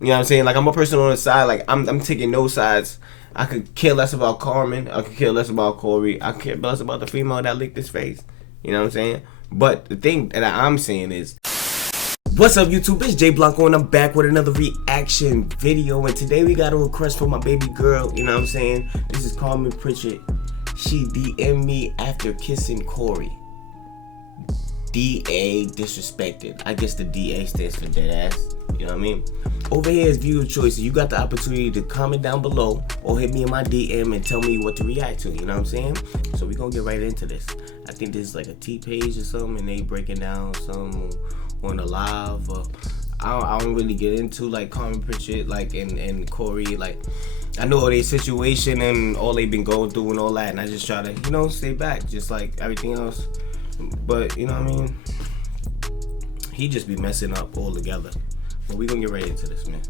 You know what I'm saying? Like, I'm a person on the side. Like, I'm taking no sides. I could care less about Carmen. I could care less about Cory. I care less about the female that licked his face. You know what I'm saying? But the thing that I'm saying is, what's up, YouTube? It's Jay Blanco, and I'm back with another reaction video. And today we got a request from my baby girl. You know what I'm saying? This is Carmen Pritchett. She DM'd me after kissing Cory. DA disrespected. I guess the DA stands for dead ass. You know what I mean? Over here is viewer choices. You got the opportunity to comment down below or hit me in my DM and tell me what to react to. You know what I'm saying? So we gonna get right into this. I think this is like a T page or something, and they breaking down some on the live. I don't really get into like Carmen Pritchett, like and Cory. Like, I know their situation and all they've been going through and all that, and I just try to stay back, just like everything else. But you know what I mean? He just be messing up all together. But we gonna get right into this, man.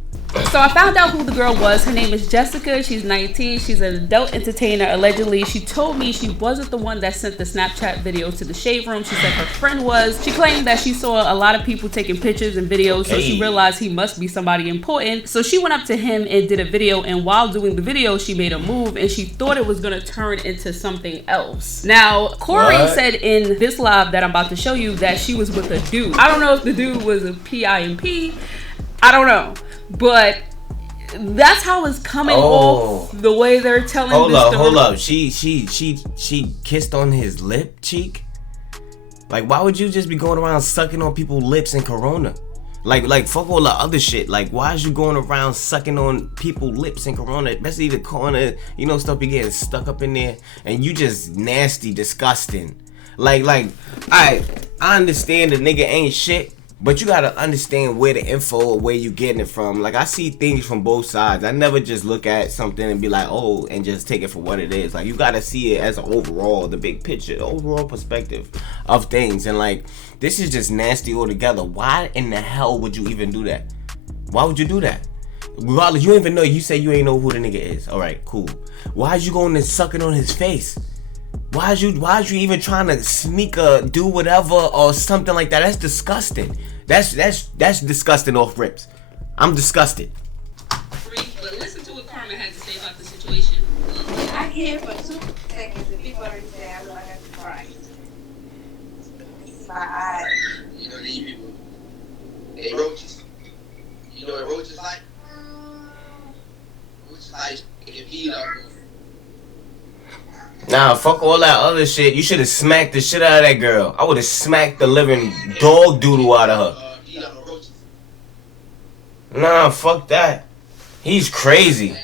So I found out who the girl was. Her name is Jessica. She's 19. She's an adult entertainer. Allegedly, she told me she wasn't the one that sent the Snapchat video to the shade room. She said her friend was. She claimed that she saw a lot of people taking pictures and videos, so she realized he must be somebody important. So she went up to him and did a video, and while doing the video, she made a move, and she thought it was gonna turn into something else. Now, Cory said in this live that I'm about to show you that she was with a dude. I don't know if the dude was a PIMP. I don't know, but that's how it's coming off the way they're telling this story. Hold up. She kissed on his lip cheek? Like, why would you just be going around sucking on people's lips in Corona? Like fuck all the other shit. Like, why is you going around sucking on people's lips in Corona? Especially the corner, stuff be getting stuck up in there, and you just nasty, disgusting. Like, I understand the nigga ain't shit. But you gotta understand where the info or where you getting it from. Like, I see things from both sides. I never just look at something and be like, oh, and just take it for what it is. Like, you gotta see it as an overall, the big picture, the overall perspective of things. And like, this is just nasty altogether. Why in the hell would you even do that? Why would you do that? Regardless, you don't even know. You say you ain't know who the nigga is. All right, cool. Why is you going and sucking on his face? Why is you even trying to sneak do whatever or something like that? That's disgusting. That's disgusting off rips. I'm disgusted. But listen to what Carmen had to say about the situation. I can't for 2 seconds if people already say I look like I'm crying. My eyes. You know these people, they roaches. You know what roaches like? Roaches like get peed on. Nah, fuck all that other shit. You should have smacked the shit out of that girl. I would have smacked the living dog doodle out of her. Nah, fuck that. He's crazy.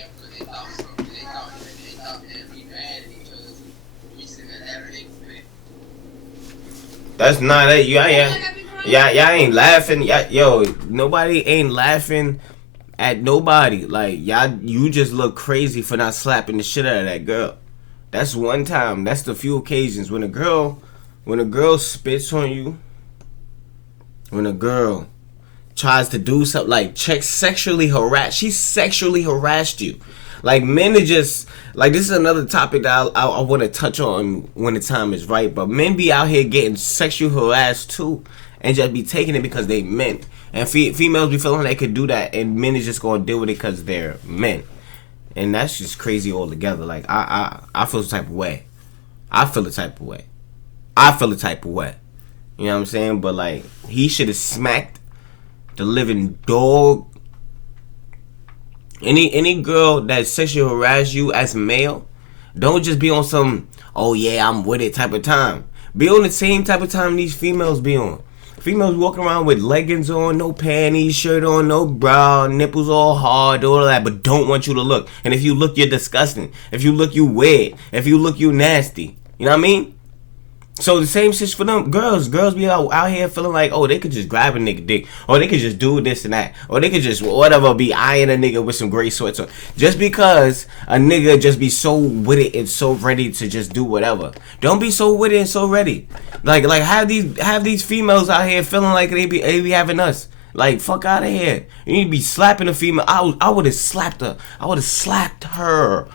That's not it. Y'all ain't laughing. Yo, nobody ain't laughing at nobody. Like, you just look crazy for not slapping the shit out of that girl. That's one time. That's the few occasions when a girl spits on you, when a girl tries to do something like sexually harass. She sexually harassed you. Like, men are just like, this is another topic that I want to touch on when the time is right. But men be out here getting sexually harassed too, and just be taking it because they men. And females be feeling they could do that, and men is just gonna deal with it because they're men. And that's just crazy altogether. Like, I feel the type of way. I feel the type of way. You know what I'm saying? But like, he should have smacked the living dog. Any girl that sexually harass you as a male, don't just be on some, oh yeah, I'm with it type of time. Be on the same type of time these females be on. Females walking around with leggings on, no panties, shirt on, no bra, nipples all hard, all that, but don't want you to look. And if you look, you're disgusting. If you look, you weird. If you look, you nasty. You know what I mean? So the same shit for them girls. Girls be out here feeling like, oh, they could just grab a nigga dick, or they could just do this and that, or they could just whatever, be eyeing a nigga with some gray sweats on. Just because a nigga just be so with it and so ready to just do whatever. Don't be so with it and so ready. Like have these females out here feeling like they be having us. Like, fuck out of here. You need to be slapping a female. I would have slapped her. I would have slapped her.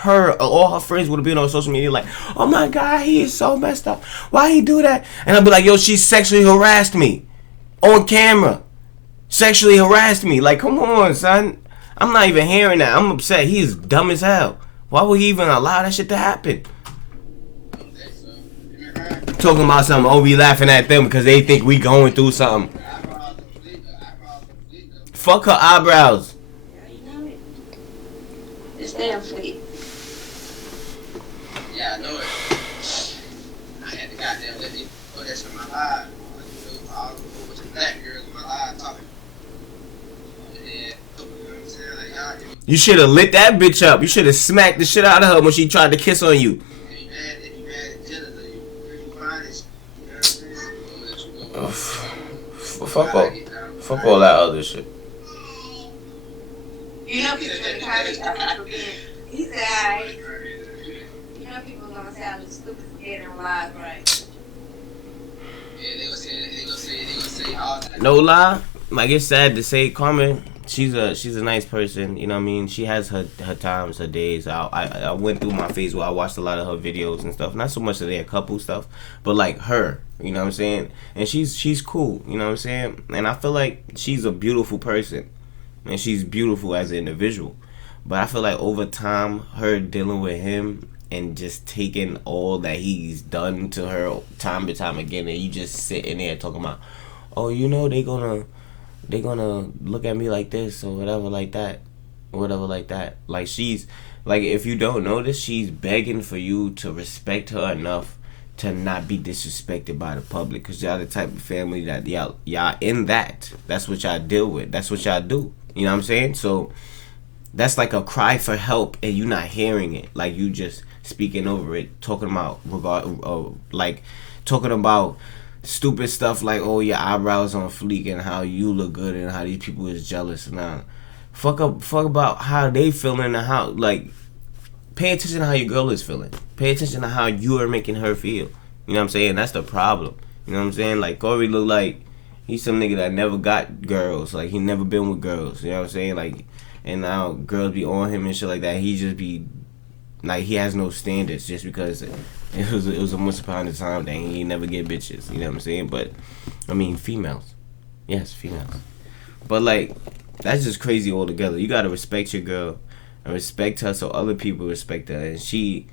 Her, all her friends would have been on social media like, oh my god, he is so messed up. Why he do that? And I'd be like, yo, she sexually harassed me on camera. Sexually harassed me. Like, come on, son. I'm not even hearing that. I'm upset. He's dumb as hell. Why would he even allow that shit to happen? Talking about something. Oh, we laughing at them because they think we going through something. Fuck her eyebrows. It's damn fleet. Yeah, I know it. I had to goddamn let me put that shit in my live. All the bunch of black girls in my live talking. Yeah, you know what I'm saying? Like, y'all, You should have lit that bitch up. You should have smacked the shit out of her when she tried to kiss on you. if you mad at Jenna, you find it. You know what I'm saying? Fuck all that other shit. You know people gonna try to he said, you know people gonna sound stupid scared and lies, right? Yeah, they gonna say all that. No lie, like it's sad to say, Carmen, she's a nice person. You know what I mean? She has her times, her days. I went through my phase where I watched a lot of her videos and stuff. Not so much of their couple stuff, but like her. You know what I'm saying? And she's cool. You know what I'm saying? And I feel like she's a beautiful person. And she's beautiful as an individual. But I feel like over time, her dealing with him and just taking all that he's done to her time and time again, and you just sitting there talking about, oh, you know, they gonna look at me like this or whatever like that. Like she's, like, if you don't notice, she's begging for you to respect her enough to not be disrespected by the public. Because y'all the type of family that y'all in that. That's what y'all deal with. That's what y'all do. You know what I'm saying? So that's like a cry for help, and you not hearing it. Like you just speaking over it, talking about talking about stupid stuff like, oh, your eyebrows on fleek and how you look good and how these people is jealous. Nah, fuck about how they feeling and how, like, pay attention to how your girl is feeling. Pay attention to how you are making her feel. You know what I'm saying? That's the problem. You know what I'm saying? Like Cory look like he's some nigga that never got girls. Like, he never been with girls. You know what I'm saying? Like, and now girls be on him and shit like that. He just be, like, he has no standards just because it was a once upon a time thing. He never get bitches. You know what I'm saying? But, I mean, females. Yes, females. But, like, that's just crazy altogether. You gotta respect your girl and respect her so other people respect her. And she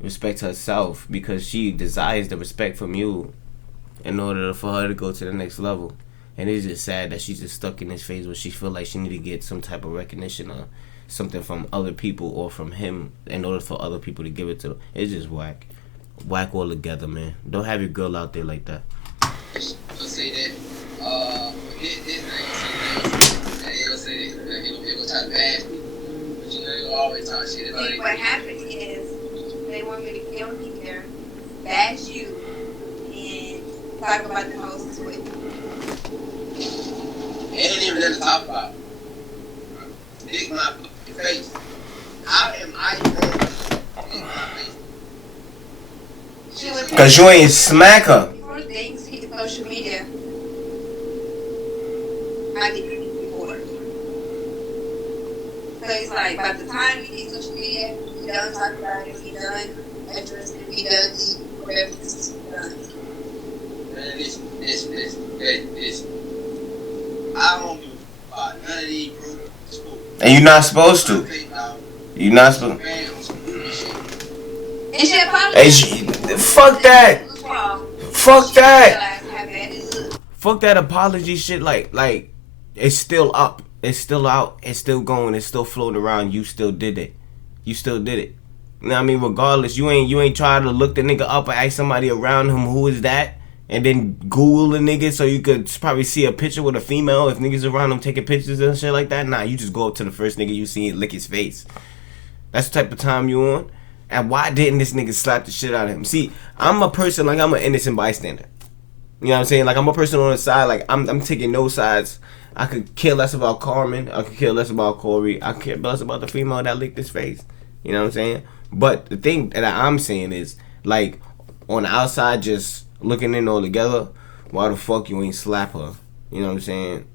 respects herself because she desires the respect from you in order for her to go to the next level. And it's just sad that she's just stuck in this phase where she feel like she need to get some type of recognition or something from other people or from him in order for other people to give it to them. It's just whack. Whack all together, man. Don't have your girl out there like that. Let's say that, he'll say that, he'll try to bash me. But you know, he'll always talk shit about it. What happens is they want me to kill me there, bash you, and talk about the hostess with you. Ain't even nothing to talk about. Dig my face. How am I wrong? Dig my face. Cause you ain't smack her. Before things hit social media, I didn't report. So it's like, by the time we hit social media, we done talk about it, we done address it, we done whatever this is done. Man, this. I don't give a fuck about none of these groups. And you're not supposed to. You're not supposed to. And she apologized. Fuck that. Fuck that. Fuck that apology shit. Like, it's still up. It's still out. It's still going. It's still floating around. You still did it. You still did it. You know what I mean? Regardless, you ain't trying to look the nigga up and ask somebody around him who is that, and then Google the nigga so you could probably see a picture with a female if niggas around him taking pictures and shit like that. Nah, you just go up to the first nigga you see and lick his face. That's the type of time you on. And why didn't this nigga slap the shit out of him? See, I'm a person, like, I'm an innocent bystander. You know what I'm saying? Like, I'm a person on the side. Like, I'm taking no sides. I could care less about Carmen. I could care less about Cory. I could care less about the female that licked his face. You know what I'm saying? But the thing that I'm saying is, like, on the outside, just looking in all together, why the fuck you ain't slap her? You know what I'm saying?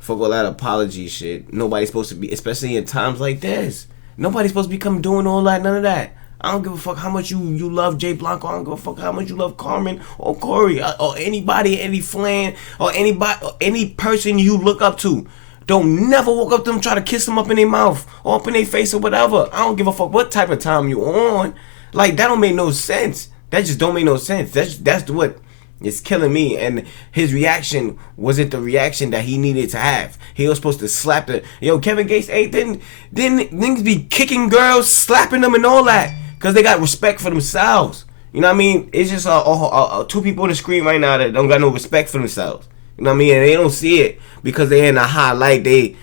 Fuck all that apology shit. Nobody's supposed to be, especially in times like this. Nobody's supposed to be doing all that, none of that. I don't give a fuck how much you love Jay Blanco. I don't give a fuck how much you love Carmen or Cory or anybody, any flan or anybody, or any person you look up to. Don't never walk up to them, try to kiss them up in their mouth or up in their face or whatever. I don't give a fuck what type of time you on. Like, that don't make no sense. That just don't make no sense. That's what is killing me. And his reaction wasn't the reaction that he needed to have. He was supposed to slap the... Yo, Kevin Gates, didn't niggas be kicking girls, slapping them and all that? Because they got respect for themselves. You know what I mean? It's just two people on the screen right now that don't got no respect for themselves. You know what I mean? And they don't see it because they in a high light. They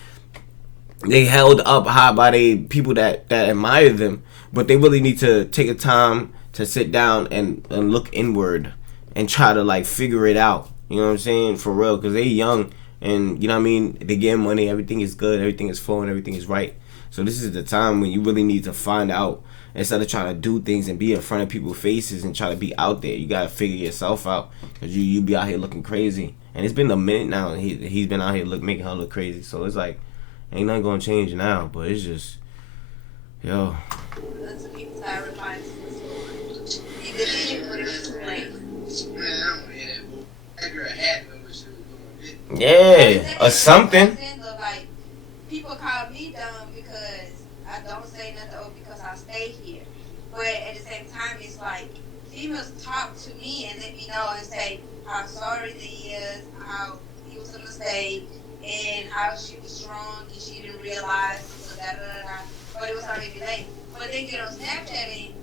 held up high by the people that admire them. But they really need to take a time to sit down and look inward and try to, like, figure it out. You know what I'm saying? For real. Because they young and, you know what I mean? They getting money. Everything is good. Everything is flowing. Everything is right. So this is the time when you really need to find out. Instead of trying to do things and be in front of people's faces and try to be out there, you got to figure yourself out. Because you be out here looking crazy. And it's been a minute now. He's been out here making her look crazy. So it's like, ain't nothing going to change now. But it's just, yo. That's what people start replying to the story. You did it, but it was too late. Man, I don't want to hear that. That girl had me when she was doing Yeah, or something. Like, people call me dumb because I don't say nothing or because I stay here. But at the same time, it's like, females talk to me and let me know and say how sorry they is, how he was a mistake, and how she was drunk and she didn't realize, so but it was already late. But they get on Snapchat and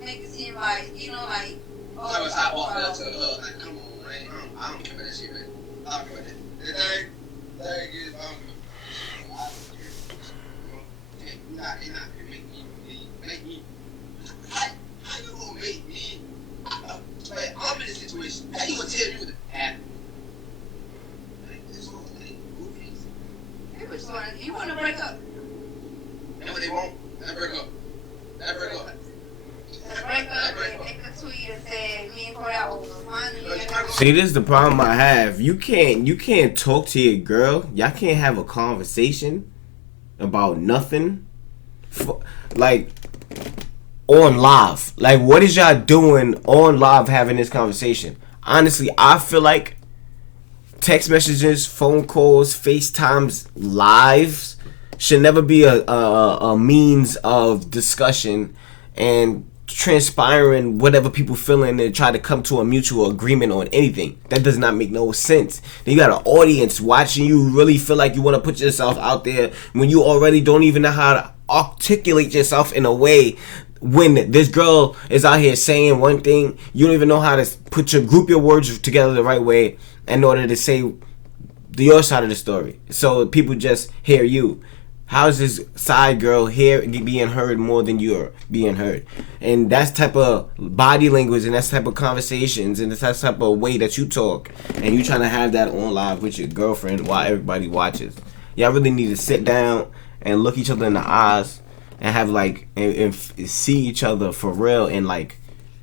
make it seem like, you know, like, oh, so it's I walked up to her, like, come on, man. I don't care about that shit, man. I don't care about that. The thing is, I don't care about that shit. You're not gonna make me. How you gonna make me? Like, I'm in a situation. How you gonna tell me what happened? Like, this whole thing, goofies. You want to break up? And what they want? That break up. They break up and make a tweet and say, me and Cory out was funny. See, this is the problem I have. You can't talk to your girl. Y'all can't have a conversation about nothing. Like, on live. Like, what is y'all doing on live having this conversation? Honestly, I feel like text messages, phone calls, FaceTimes, lives should never be a means of discussion and transpiring whatever people feeling and try to come to a mutual agreement on anything. That does not make no sense. Then you got an audience watching you really feel like you want to put yourself out there when you already don't even know how to articulate yourself in a way. When this girl is out here saying one thing, you don't even know how to group your words together the right way in order to say your side of the story. So people just hear you. How's this side girl being heard more than you're being heard? And that's type of body language and that's type of conversations and that's type of way that you talk. And you trying to have that on live with your girlfriend while everybody watches. Y'all really need to sit down and look each other in the eyes and have like and see each other for real and like,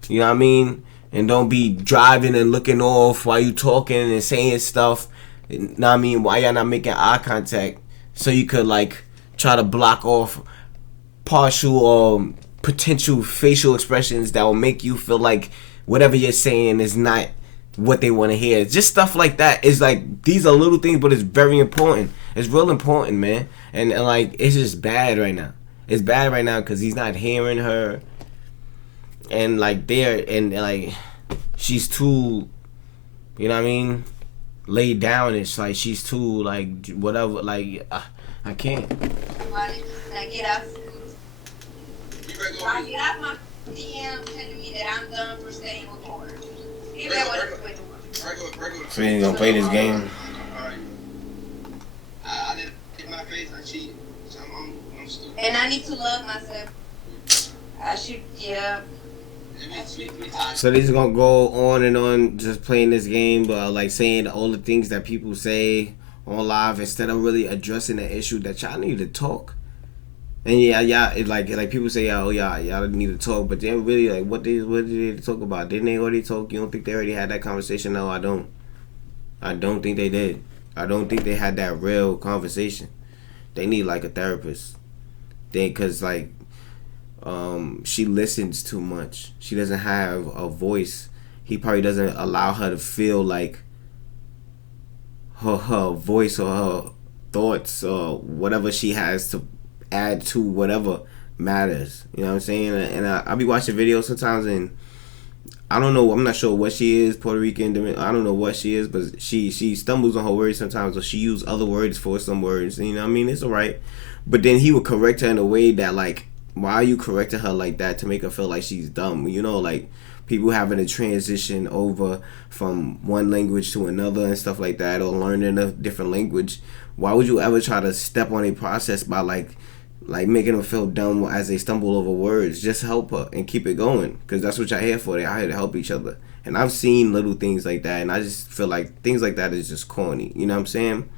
you know what I mean? And don't be driving and looking off while you talking and saying stuff. You know what I mean? Why y'all not making eye contact so you could like try to block off partial or potential facial expressions that will make you feel like whatever you're saying is not what they want to hear. Just stuff like that. It's like, these are little things, but it's very important. It's real important, man. And like, it's just bad right now. It's bad right now because he's not hearing her. And like, like, she's too, you know what I mean? Laid down. It's like, she's too, like, whatever, like, I can't. Get out my DM telling me that I'm done for staying with Cory. So you ain't gonna play this game? I didn't get my face. I cheated. So I'm stupid. And I need to love myself. I should, yeah. So they're just gonna go on and on just playing this game, but like saying all the things that people say on live instead of really addressing the issue that y'all need to talk. And yeah, it like people say, y'all need to talk, but then really like what did they talk about? Didn't they already talk? You don't think they already had that conversation? No, I don't. I don't think they did. I don't think they had that real conversation. They need like a therapist. Cause like she listens too much. She doesn't have a voice. He probably doesn't allow her to feel like her voice or her thoughts or whatever she has to add to whatever matters. You know what I'm saying? And I'll be watching videos sometimes, and I don't know, I'm not sure what she is, Puerto Rican, I don't know what she is, but she stumbles on her words sometimes, or she uses other words for some words, you know what I mean? It's alright. But then he would correct her in a way that, like, why are you correcting her like that to make her feel like she's dumb? You know, like, people having to transition over from one language to another and stuff like that, or learning a different language. Why would you ever try to step on a process by, like making them feel dumb as they stumble over words? Just help her and keep it going, because that's what y'all here for. Y'all here to help each other. And I've seen little things like that, and I just feel like things like that is just corny. You know what I'm saying?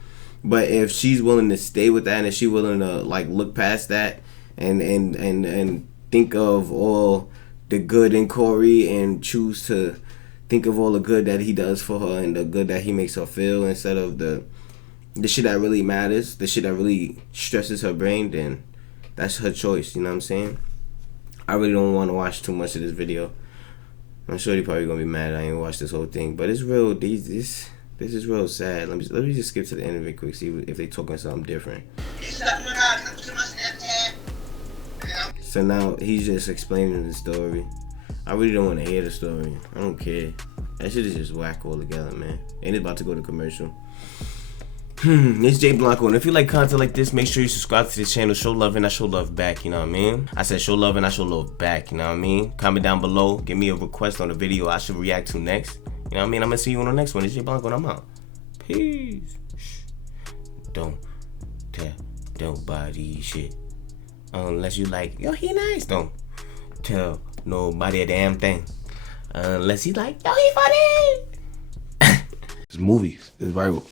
But if she's willing to stay with that, and if she's willing to, like, look past that and think of all the good in Cory, and choose to think of all the good that he does for her and the good that he makes her feel, instead of the shit that really matters, the shit that really stresses her brain, then that's her choice. You know what I'm saying? I really don't want to watch too much of this video. I'm sure they're probably gonna be mad I ain't watched this whole thing, but it's real. This is real sad. Let me just skip to the end of it quick, see if they talking something different. So now he's just explaining the story. I really don't want to hear the story. I don't care. That shit is just whack altogether, man. And it's about to go to commercial. It's Jay Blanco, and if you like content like this, make sure you subscribe to this channel. Show love and I show love back, you know what I mean? I said show love and I show love back, you know what I mean? Comment down below, give me a request on the video I should react to next. You know what I mean? I'm gonna see you on the next one. It's Jay Blanco and I'm out. Peace. Don't tell nobody shit. Unless you like, yo, he nice. Don't tell nobody a damn thing. Unless you like, yo, he funny. It's movies. It's Bible.